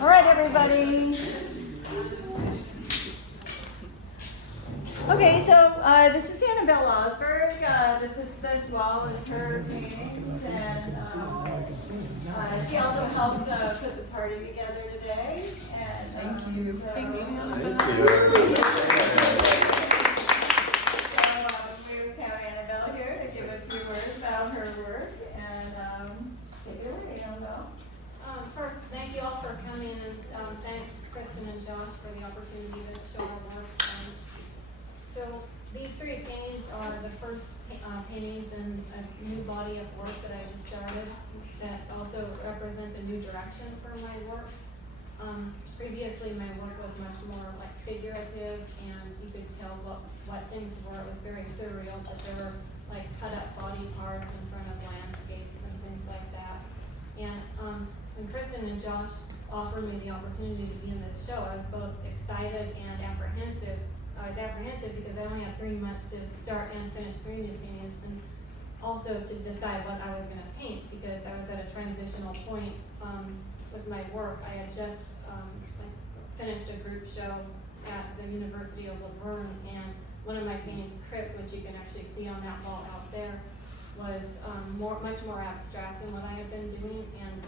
All right, everybody. Okay, so this is Annabel Osberg. This wall is her paintings, and she also helped put the party together today. And Thank you. So, Thanks, Annabel. We have Annabel here to give a few words about her work, and take it away, Annabel. First, thank you all for coming, and thanks Kristen and Josh for the opportunity to show our work. So these three paintings are the first paintings in a new body of work that I just started that also represents a new direction for my work. Previously my work was much more like figurative, and you could tell what things were. It was very surreal, but there were like cut up body parts in front of landscapes and things like that. And when Kristen and Josh offered me the opportunity to be in this show, I was both excited and apprehensive. I was apprehensive because I only had 3 months to start and finish 3 new paintings, and also to decide what I was going to paint, because I was at a transitional point with my work. I had just finished a group show at the University of Laverne, and one of my paintings, Crypt, which you can actually see on that wall out there, was much more abstract than what I had been doing. And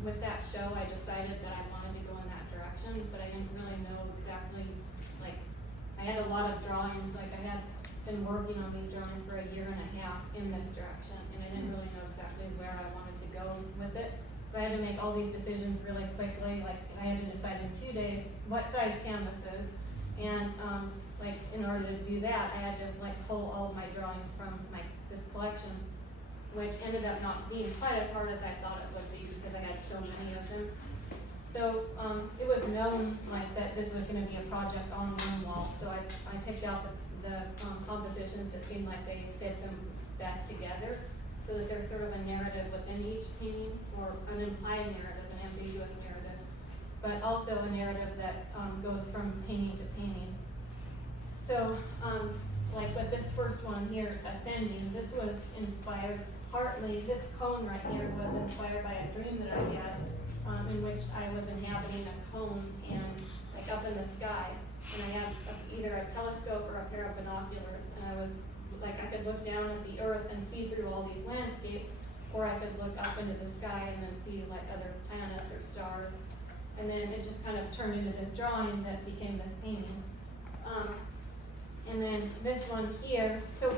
with that show, I decided that I wanted to go in that direction, but I didn't really know exactly, like, I had a lot of drawings, like I had been working on these drawings for 1.5 years in this direction, and I didn't really know exactly where I wanted to go with it. So I had to make all these decisions really quickly. Like, I had to decide in 2 days what size canvases, and like in order to do that, I had to like pull all of my drawings from this collection, which ended up not being quite as hard as I thought it would be because I had so many of them. So it was known like that this was going to be a project on one wall. So I picked out the compositions that seemed like they fit them best together, so that there's sort of a narrative within each painting, or an implied narrative, an ambiguous narrative, but also a narrative that goes from painting to painting. So like with this first one here, Ascending, this was inspired partly, this cone right here was inspired by a dream that I had, in which I was inhabiting a cone and like up in the sky, and I had either a telescope or a pair of binoculars, and I was like, I could look down at the earth and see through all these landscapes, or I could look up into the sky and then see like other planets or stars. And then it just kind of turned into this drawing that became this painting. And then this one here, so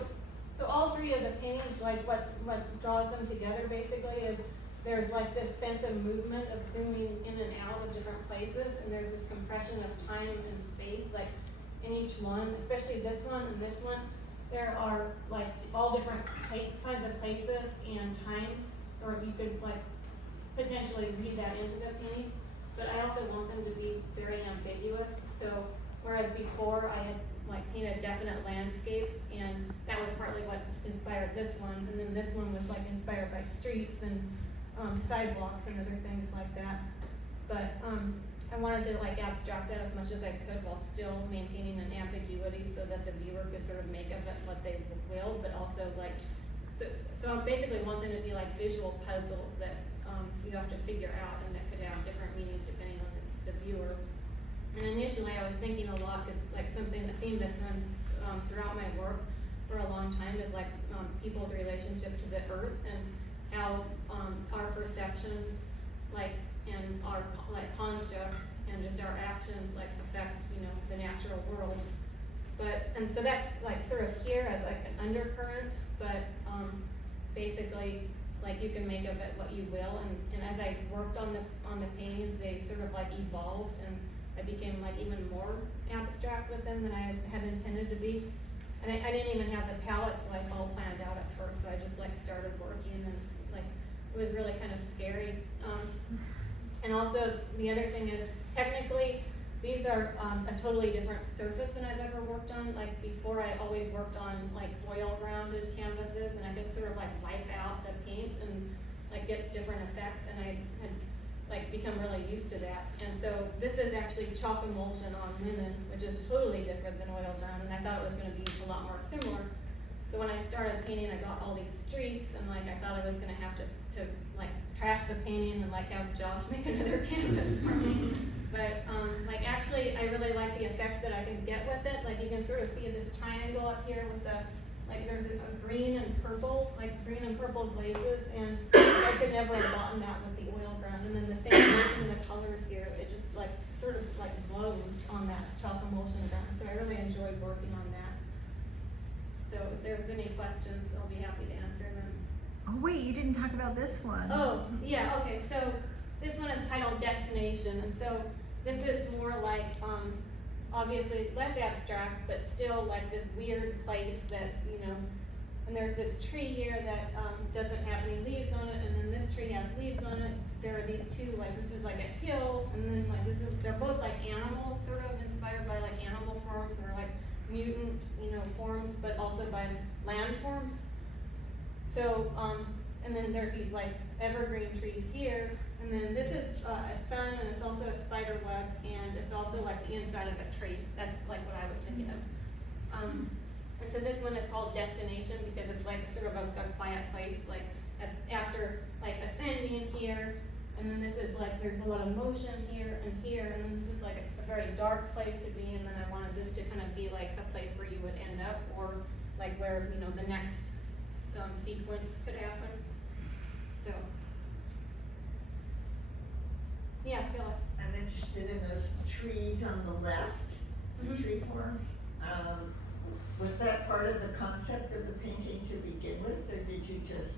all three of the paintings, like what draws them together basically is there's like this sense of movement, of zooming in and out of different places, and there's this compression of time and space, like in each one, especially this one and this one, there are like all different kinds of places and times, or you could like potentially read that into the painting, but I also want them to be very ambiguous. So whereas before I had like painted definite landscapes, and that was partly what inspired this one, and then this one was like inspired by streets and sidewalks and other things like that. But I wanted to like abstract that as much as I could while still maintaining an ambiguity, so that the viewer could sort of make of it what they will, but also like, so I basically want them to be like visual puzzles that you have to figure out, and that could have different meanings depending on the viewer. And initially I was thinking a lot, cause like a theme that's run throughout my work for a long time is like people's relationship to the earth, and how our perceptions and our like constructs and just our actions like affect, you know, the natural world. And so that's like sort of here as like an undercurrent, but basically like you can make of it what you will, and as I worked on the paintings, they sort of like evolved, and I became like even more abstract with them than I had intended to be. And I didn't even have the palette like all planned out at first, so I just like started working, and like it was really kind of scary. And also the other thing is, technically these are a totally different surface than I've ever worked on. Like before I always worked on like oil grounded canvases, and I could sort of like wipe out the paint and like get different effects, and I had like become really used to that. And so this is actually chalk emulsion on linen, which is totally different than oil brown, and I thought it was going to be a lot more similar. So when I started painting, I got all these streaks, and like I thought I was gonna have to like trash the painting and like have Josh make another canvas for me. But like actually, I really like the effect that I can get with it. Like you can sort of see this triangle up here with the, like there's a green and purple, like green and purple glazes, and I could never have gotten that with the oil ground. And then the same thing in the colors here, it just like sort of like glows on that chalk emulsion ground. So I really enjoyed working on that. So if there's any questions, I'll be happy to answer them. Oh wait, you didn't talk about this one. Oh, yeah, okay, so this one is titled Destination, and so this is more like, obviously less abstract, but still like this weird place that, you know, and there's this tree here that doesn't have any leaves on it, and then this tree has leaves on it. There are these two, like this is like a hill, and then like this is, they're both like animals, sort of inspired by like animal forms, or like mutant, you know, forms, but also by land forms. So, and then there's these like evergreen trees here, and then this is a sun, and it's also a spider web, and it's also like the inside of a tree. That's like what I was thinking of. And so this one is called Destination because it's like sort of a quiet place, like after like ascending here, and then this is like there's a lot of motion here, and then this is like a very dark place to be, and then I wanted this to kind of be like a place where you would end up, or like where, you know, the next sequence could happen. So, yeah, Phyllis. I'm interested in those trees on the left, the Mhm. tree forms. Was that part of the concept of the painting to begin with, or did you just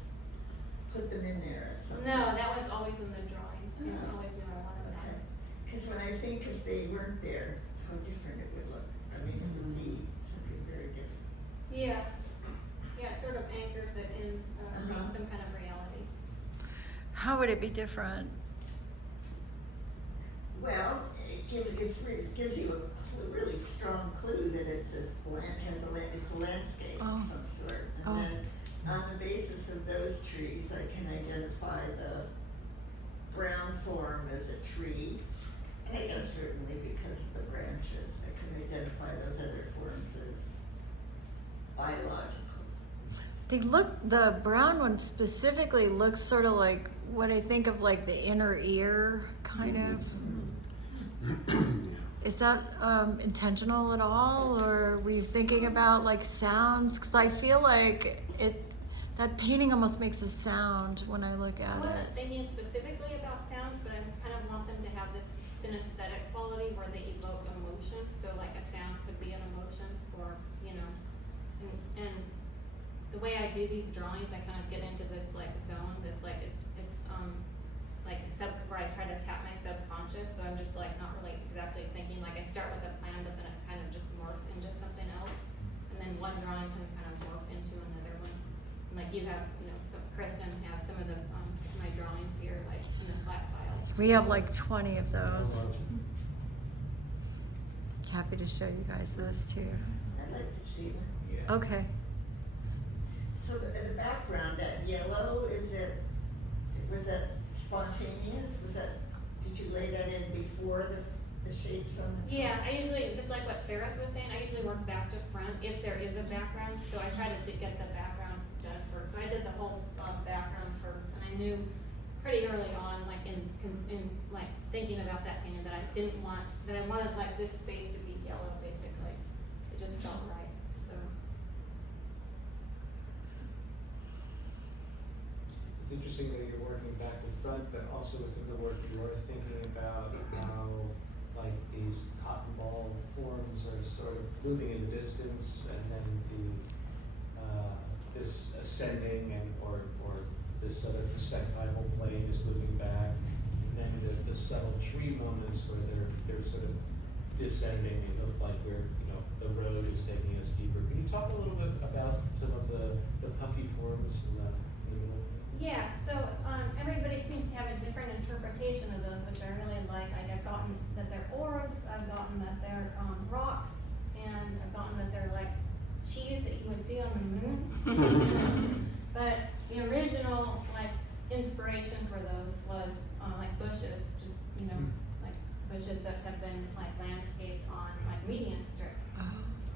put them in there at some point? No, that was always in the drawing. I Oh. always knew I wanted Okay, that. because when I think if they weren't there, how different it would look. I mean, it would be something very different. Yeah. Yeah, it sort of anchors it in Uh-huh. some kind of reality. How would it be different? Well, it gives you a really strong clue that it's it's a landscape Oh. of some sort. Oh. And then on the basis of those trees, I can identify the brown form as a tree. And I guess certainly because of the branches, I can identify those other forms as biological. The brown one specifically looks sort of like what I think of like the inner ear, kind of. Is that intentional at all, or were you thinking about like sounds? Because I feel like that painting almost makes a sound when I look I at wasn't it. thinking specifically about sounds, but I kind of want them to have this synesthetic quality where they evoke emotion. So like a sound could be an emotion, or, you know, and the way I do these drawings, I kind of get into this like zone, this like it's like where I try to tap my subconscious. So I'm just like not really exactly thinking. Like I start with a plan, but then it kind of just morphs into something else, and then one drawing can kind of morph into another one. And like you have, you know, Kristen has some of the my drawings here, like in the flat files. We have like 20 of those. Happy to show you guys those too. I'd like to see them. Okay. So the background, that yellow, was that spontaneous? Did you lay that in before the shapes on the top? Yeah, I usually, just like what Ferris was saying, I usually work back to front if there is a background. So I try to get the background done first. So I did the whole background first, and I knew pretty early on, like in like thinking about that painting, that I wanted like this space to be yellow, basically. It just felt right. So. It's interesting that you're working back and front, but also within the work you are thinking about how like these cotton ball forms are sort of moving in the distance, and then this ascending or this other perspectival plane is moving back, and then the subtle tree moments where they're sort of descending. It look like the road is taking us deeper. Can you talk a little bit about some of the puffy forms in the Yeah, so everybody seems to have a different interpretation of those, which I really like. I've gotten that they're orbs, I've gotten that they're rocks, and I've gotten that they're like cheese that you would see on the moon. But the original like inspiration for those was like bushes, just like bushes that have been like landscaped on like median strips.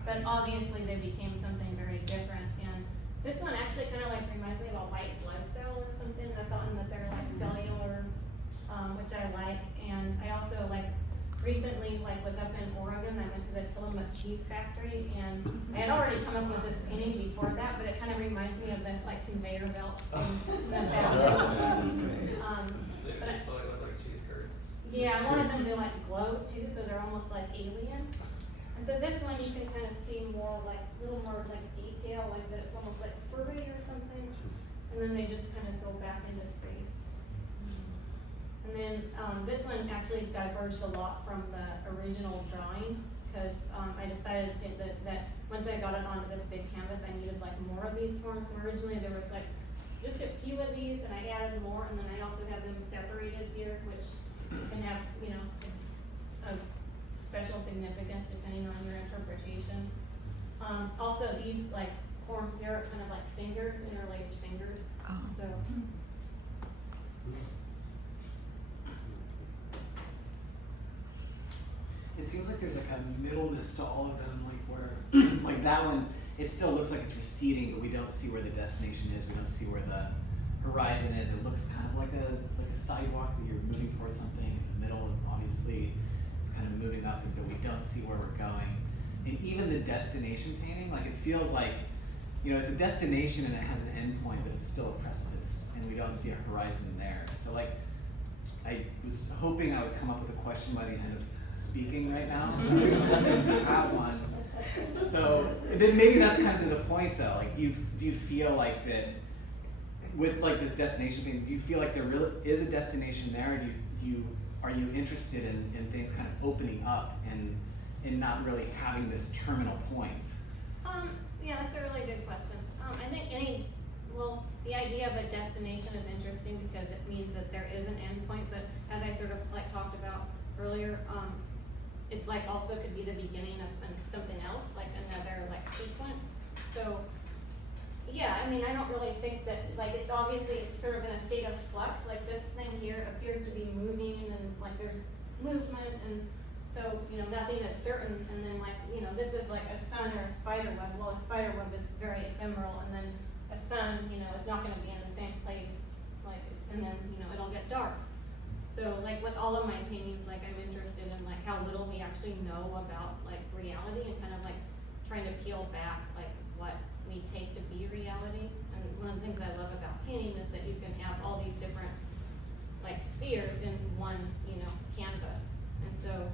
But obviously they became something very different, and This one actually kind of like reminds me of a white blood cell or something. I've gotten that they're like cellular, which I like. And I also like recently like was up in Oregon. I went to the Tillamook cheese factory, and I had already come up with this painting before that, but it kind of reminds me of this like conveyor belt thing. But They look like cheese curds. yeah, I wanted them to like glow too, so they're almost like alien. And so this one you can kind of see more like, a little more like detail, like that it's almost like furry or something. And then they just kind of go back into space. And then, this one actually diverged a lot from the original drawing, cause, I decided that once I got it onto this big canvas, I needed like more of these forms. And originally there was like just a few of these, and I added more, and then I also have them separated here, which can have, you know, a special significance depending on your interpretation. Also these like forms here are kind of like fingers, interlaced fingers, so. It seems like there's like a middleness to all of them, like where, like that one, it still looks like it's receding, but we don't see where the destination is. We don't see where the horizon is. It looks kind of like a sidewalk that you're moving towards something. In the middle, obviously, it's kind of moving up, but we don't see where we're going. And even the destination painting, like it feels like, you know, it's a destination and it has an end point, but it's still a precipice, and we don't see a horizon there. So like, I was hoping I would come up with a question by the end of speaking right now. I have one. So then maybe that's kind of to the point though. Like, do you feel like that with like this destination thing? Do you feel like there really is a destination there? Or are you interested in things kind of opening up and not really having this terminal point? Yeah, that's a really good question. I think the idea of a destination is interesting because it means that there is an end point, but as I sort of like talked about earlier, it's like also could be the beginning of something else, like another like sequence. So yeah, I mean, I don't really think that, like, it's obviously sort of in a state of flux, like this thing here appears to be moving and like there's movement, and so, you know, nothing is certain, and then like, you know, this is like a sun or a spider web. Well, a spider web is very ephemeral, and then a sun, you know, is not gonna be in the same place, like, and then, you know, it'll get dark. So like with all of my paintings, like I'm interested in like how little we actually know about like reality, and kind of like trying to peel back like what we take to be reality. And one of the things I love about painting is that you can have all these different like spheres in one, you know, canvas. And so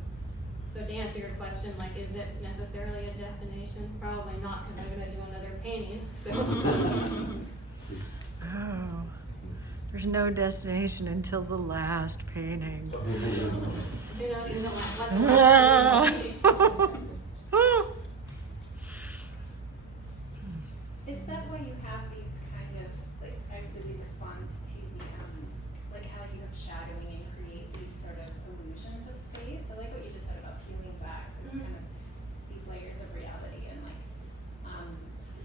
to answer your question, like, is it necessarily a destination? Probably not, because I'm gonna do another painting, so. Oh, there's no destination until the last painting. You know, you don't like Is that why you have these kind of, like, I really respond to the, like how you have shadowing and create these sort of illusions of space? I like what you just said about peeling back this kind of, these layers of reality, and like,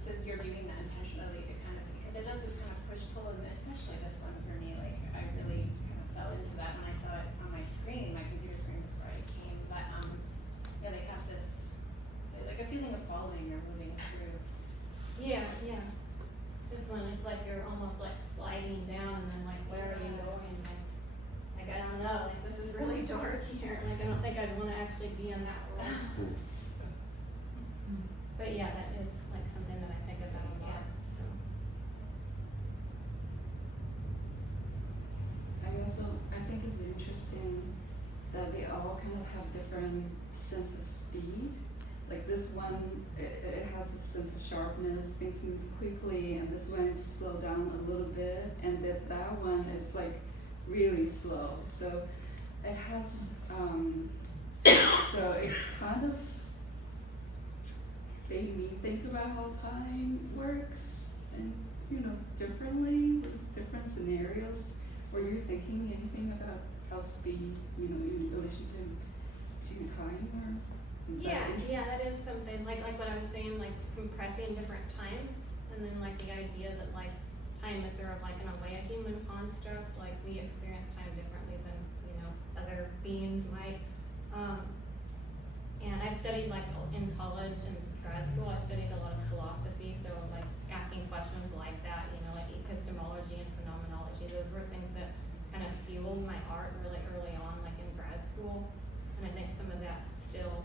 so you're doing that intentionally to kind of, because it does this kind of push-pull, and especially this one for me, like, I really kind of fell into that when I saw it on my screen, my computer screen before I came, but, yeah, they have this, like a feeling of following or moving through. Yeah. This one, it's like you're almost like sliding down, and then like, where are you going? Like I don't know, like this is really dark here. Like I don't think I'd want to actually be in that world. But yeah, that is like something that I think about a lot. So. I think it's interesting that they all kind of have different sense of speed. Like this one, it has a sense of sharpness, things move quickly, and this one is slowed down a little bit, and that one is like really slow. So it has, so it's kind of made me think about how time works, and you know, differently with different scenarios. Were you thinking anything about how speed, you know, in relation to time, or? Yeah, that is something, like what I was saying, like compressing different times, and then like the idea that like time is sort of like in a way a human construct, like we experience time differently than, you know, other beings might. And I've studied like in college and grad school, I studied a lot of philosophy, so like asking questions modeled my art really early on, like in grad school, and I think some of that still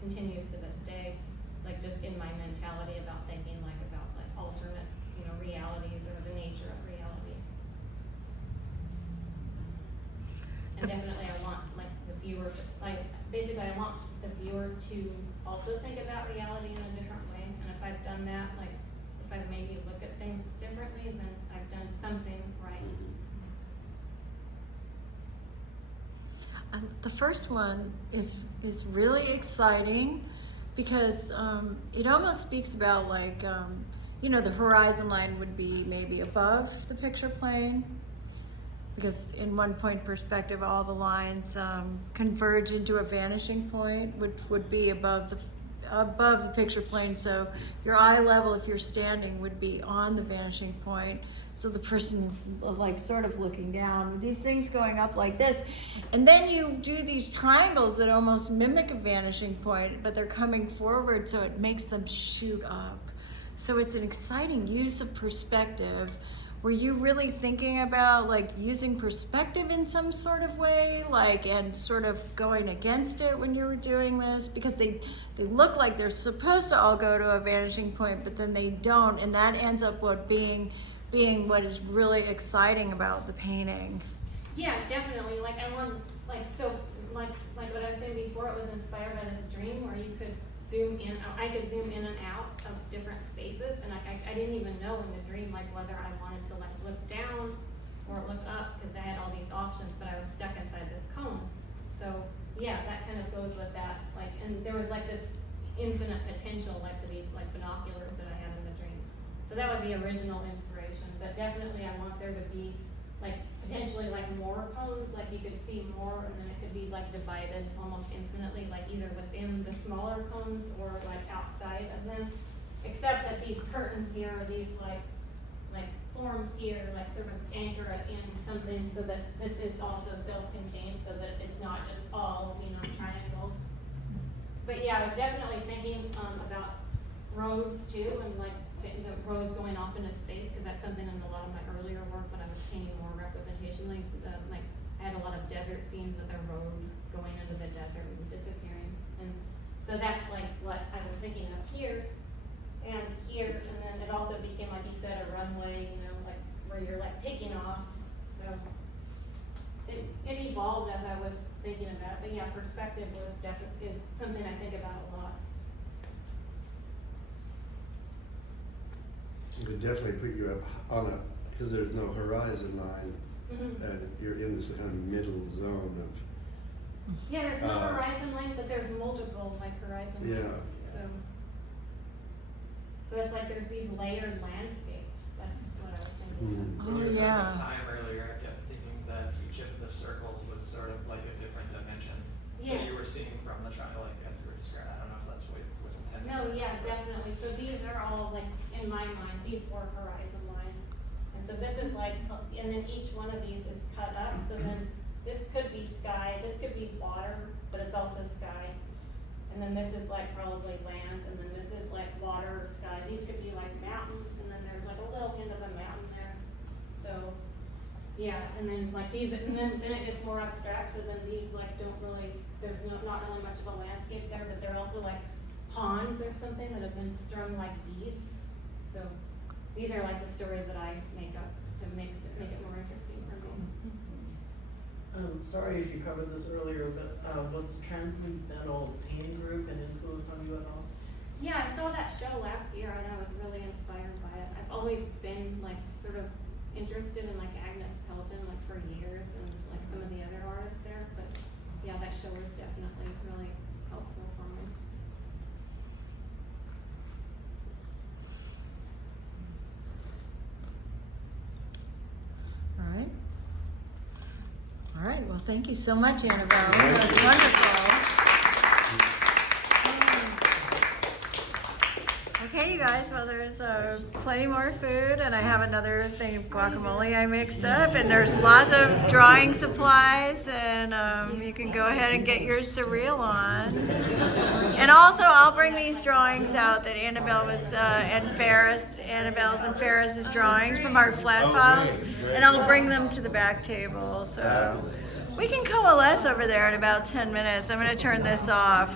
continues to this day, like just in my mentality about thinking like about like alternate, you know, realities or the nature of reality. And definitely I want like the viewer to, like, basically I want the viewer to also think about reality in a different way, and if I've done that, like, if I've made you look at things differently, then I've done something right. The first one is really exciting because it almost speaks about like you know, the horizon line would be maybe above the picture plane, because in one point perspective all the lines converge into a vanishing point, which would be above the picture plane, so your eye level, if you're standing, would be on the vanishing point, so the person is like sort of looking down, these things going up like this, and then you do these triangles that almost mimic a vanishing point, but they're coming forward, so it makes them shoot up. So it's an exciting use of perspective. Were you really thinking about like using perspective in some sort of way, like, and sort of going against it when you were doing this? Because they look like they're supposed to all go to a vanishing point, but then they don't, and that ends up being what is really exciting about the painting. Yeah, definitely. Like I want, like, so like what I was saying before, it was inspired by this dream where you could zoom in. I could zoom in and out of different spaces, and I didn't even know in the dream like whether I wanted to like look down or look up, because I had all these options, but I was stuck inside this cone. So yeah, that kind of goes with that. Like, and there was like this infinite potential, like to these like binoculars that I had in the dream. So that was the original inspiration. But definitely, I want there to be like potentially like more cones, like you could see more, and then it could be like divided almost infinitely, like either within the smaller cones or like outside of them. Except that these curtains here are these like forms here, like sort of anchor it in something, so that this is also self-contained, so that it's not just all, you know, triangles. But yeah, I was definitely thinking about roads too, and like the roads going off into space, because that's something in a lot of my earlier work when I was painting more representationally. Like I had a lot of desert scenes with a road going into the desert and disappearing, and so that's like what I was thinking of here and here, and then it also became, like you said, a runway, you know, like where you're like taking off. So it evolved as I was thinking about it, but yeah, perspective is something I think about a lot. It would definitely put you up on a, because there's no horizon line, and you're in this kind of middle zone of. Yeah, there's no horizon line, but there's multiple like horizon lines. Yeah. So it's like there's these layered landscapes. That's what I was thinking. Oh, When you were yeah. talking time earlier, I kept thinking that each of the circles was sort of like a different dimension Yeah. that you were seeing from the triangle, like as you were describing. I don't know if that's what was intended. No, yeah, definitely. So these are all like, in my mind, these were horizon lines. And so this is like, and then each one of these is cut up. So then this could be sky, this could be water, but it's also sky. And then this is like probably land, and then this is like water or sky. These could be like mountains, and then there's like a little hint of a mountain there. So, yeah, and then like these, and then it gets more abstract, so then these like don't really, there's not really much of a landscape there, but they're also like ponds or something that have been strung like beads. So these are like the stories that I make up to make it more interesting for me. Sorry if you covered this earlier, but was the Transcendental Painting Group an influence on you at all? Yeah, I saw that show last year and I was really inspired by it. I've always been like sort of interested in like Agnes Pelton like for years, and like some of the other artists there, but yeah, that show was definitely really helpful for me. All right. All right, well, thank you so much, Annabelle. That was wonderful. Okay, you guys, well, there's plenty more food, and I have another thing of guacamole I mixed up, and there's lots of drawing supplies, and you can go ahead and get your surreal on. And also, I'll bring these drawings out that Annabelle was, Annabelle's and Ferris's drawings from our flat files, and I'll bring them to the back table, so. We can coalesce over there in about 10 minutes. I'm gonna turn this off.